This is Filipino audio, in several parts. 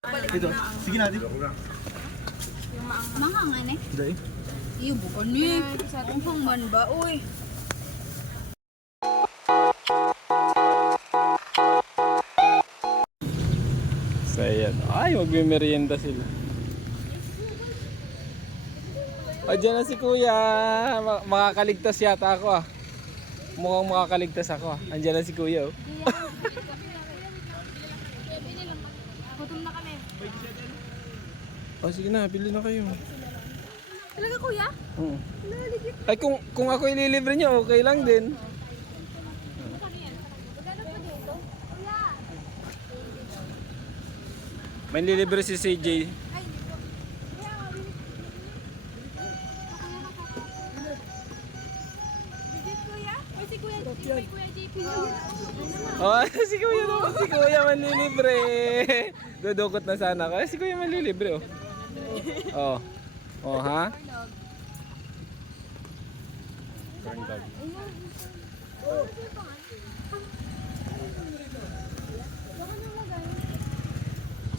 Ito, sige natin. Yung maangan eh. Dahil? Iyo, bukan ni. Ang man ba, uy. So ayan. Ay, magmimerienda sila. O, dyan na si kuya. Makakaligtas yata ako ah. Mukhang makakaligtas ako ah. Andyan na si kuya oh. Gutom na kami. Oh, sige na, bili na kayo. Talaga kuya? Oo. Ay, kung ako ililibre niyo, okay lang din. May nililibre si CJ. Oh, si Kuya naman, si Kuya manlilibre. Dudukot na sana ako. Si Kuya manlilibre oh. Oh. Oh, ha? Corn dog.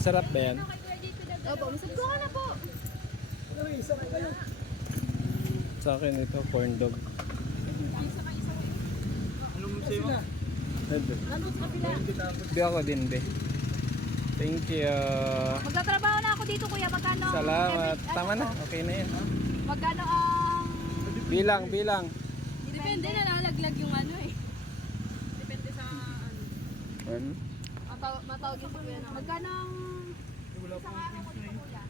Sarap ba yan? Opo, masarap ko na po. Sa akin ito, corn dog. Anong sa'yo? Hindi ako din, be. Thank you. Magtatrabaho na ako dito kuya. Magkano? Salamat. Tama na, okay na yan. Magkano ang... Bilang. Depende na lalaglag yung ano eh. Depende sa ano. Ano? Matawag yung kuya na. Magkano ang... Isang araw ko dito kuya.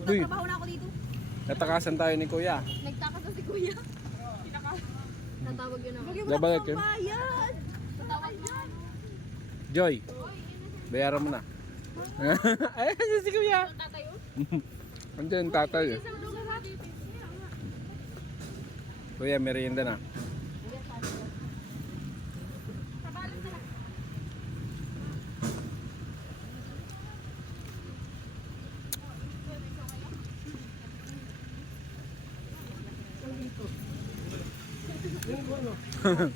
Uy, Magtatrabaho na ako dito. natakasan tayo ni Kuya. Nagtakas na si kuya. Tatawag yun ako. Dabalag yun. Bayad! Tatawag yan. Joy, bayaran mo na. Ay, si Kuya. Tatay oh. Andiyan yung tatay. Eh. Isang lugar natin. Kuya, merienda na. Ilan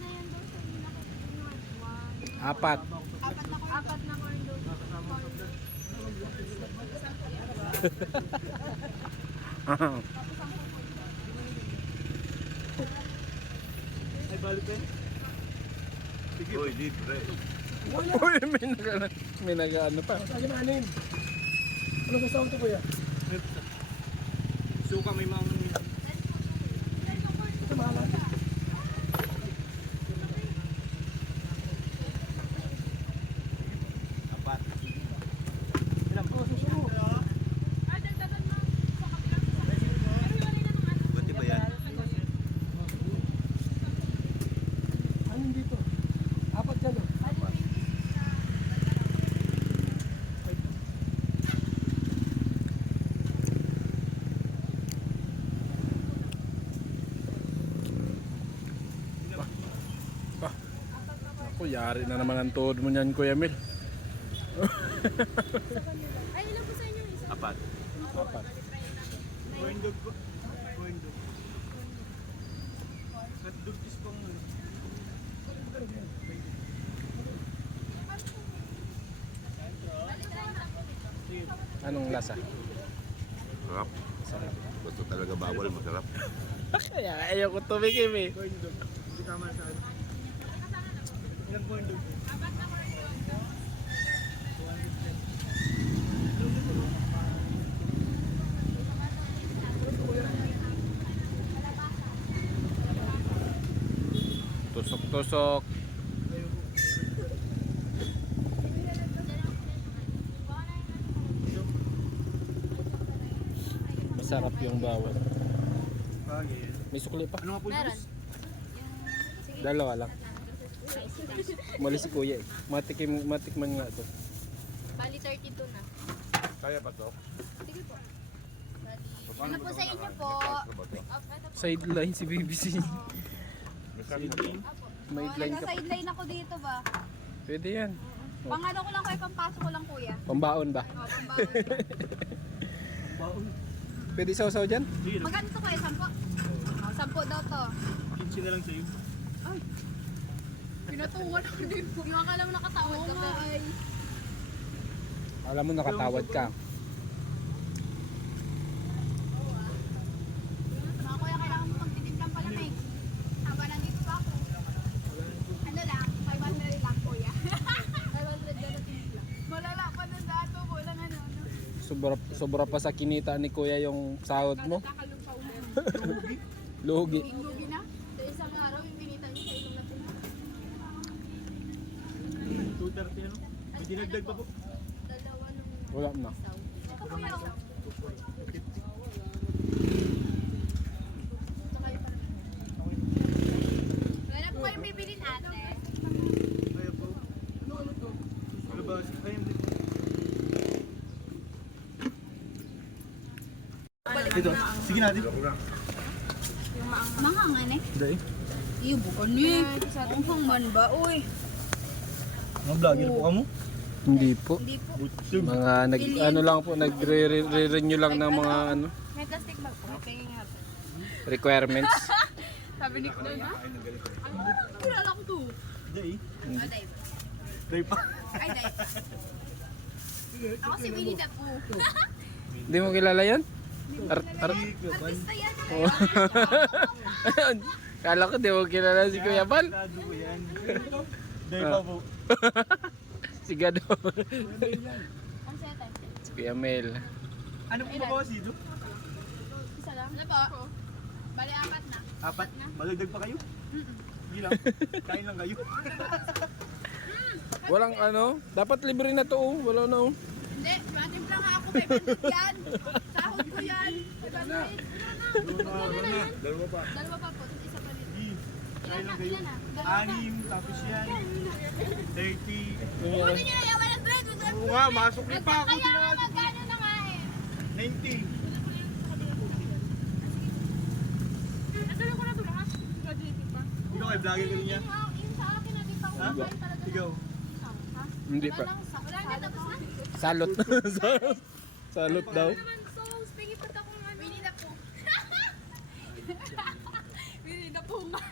na yan doon sa inyo? Apat. Apat na corn dog. Ay, balik yan. Sige. Uy, libre. Uy, may nag-ano pa. Ano gusto ko ito, kuya? Suka, may mga... Ito mahalan. Apat. Ilang po, susunod. Buti ba yan? Anong dito? Apat yan o? Apat. Ako, yari na naman ang tuhod mo niyan, Kuya Mil. Ay, ilan po sa inyo isa? Apat. Apat. Corn dog po. Corn dog. Hot dog is pang... Anong lasa? Sarap. Sarap. Basta talaga bawal, masarap. Kaya ayoko tumikim eh. Corn dog. Hindi tama sa akin. Ilang corn dog? Tusok-tusok. Masarap yung bawal. Bagay. May sukli pa. Ano nga po yung Meron. Dalawa lang. Mali si Kuya eh. Matikman nga to. Bali 32 na. Kaya ba to? Sige po. Ano po sa inyo po? Sideline si BBC. May Oh, line ka. nasa-sideline ako dito ba? Pwede yan. Pang ano ko lang kuya, pampasok ko lang kuya. Pambaon ba? Oh, pambawal. baon? Pwede sausaw dyan? Sige lang. Magkano to kuya? 10? Oh, 10 daw to. 15 na lang sa'yo. Pinatuwan ako din po. Yung akala mo nakatawad ka pa. Alam mo, nakatawad ka. Mga kuya, kailangan mo magtitip ng palamig. Habang nandito pa ako. Ano lang, 500 lang kuya. 500 na tip lang. Malala pa ng dato po lang ano. Sobra pa sa kinita ni kuya yung sahod mo. Kakalumpaw mo. Lugi. Lugi na. Sa isang araw, yung binita niyo sa ilong na po. 230 ano? May dinagdag pa po. Dalawa nung Wala na. isaw. Ito kuya. Wala po kayong bibilin ate. Kaya po. Ano ba? Ayun din. Dito. Sige natin. Mga nga ne. Dahil? Iyo, bukan ni. Ang hangman ba, uy? Mga vlogger po kamo? Hindi po. Hindi po. Butug. Mga ano lang po, nagre-renew lang ng mga ano, May plastic bag po. Tingin nga po. requirements. Sabi ni Kuya, ha? Kilala ko to. Day. Ah, Dave. Day pa. Ay, Dave. Ako si Winnie the Pooh. Hindi mo kilala yan? Artista yan. Oh. Ayun. Kala ko di mo kilala si Kuya Bal. Lado ko yan. Day pa po. Si Gado. Ang saya tayo. Si Kuya Mel. Ano po ba kasi ito? Isa lang. Ano po? Bali, apat na. Apat? Malagdag pa kayo? Sige lang. Kain lang kayo. Walang ano, dapat libre na to oh. Wala na oh. Hindi, matimpla nga ako. May bandit yan. Sahod ko yan. May bandit. Dalawa pa. Dalawa pa po. Isa pa rin. Sige. Kain lang kayo. Ilan na? Anim, tapos yan. 30. Buti nyo na yung 100. Oo nga, masok pa ako. Kaya nga magkano na nga eh. 90. Natuloy ko na ito ha? Graduating pa. Ikaw kay vlogger ka rin yan? Yung sa akin natin pang Ha? kumain talaga. Ikaw? Hindi pa. Wala na, tapos na. Salot. Salot daw. Naman, so, speaking pa akong ano. Winnie the Pooh. Winnie the Pooh nga.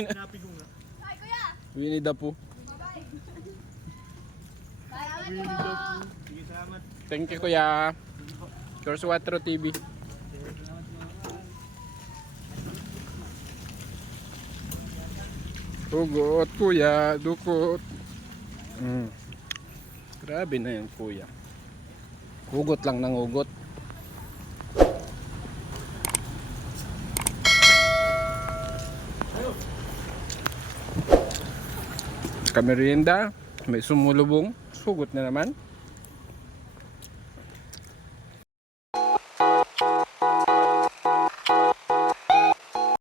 Hanapin ko nga. Ay, kuya. Winnie the Pooh. Bye-bye. Salamat Winnie po. the Pooh. Sige, salamat. Thank you Kuya. Course 4 TV. Hugot Kuya, dukot. Grabe na yan Kuya. Hugot lang ng hugot. Kamerienda, may sumulubong, sugot na naman.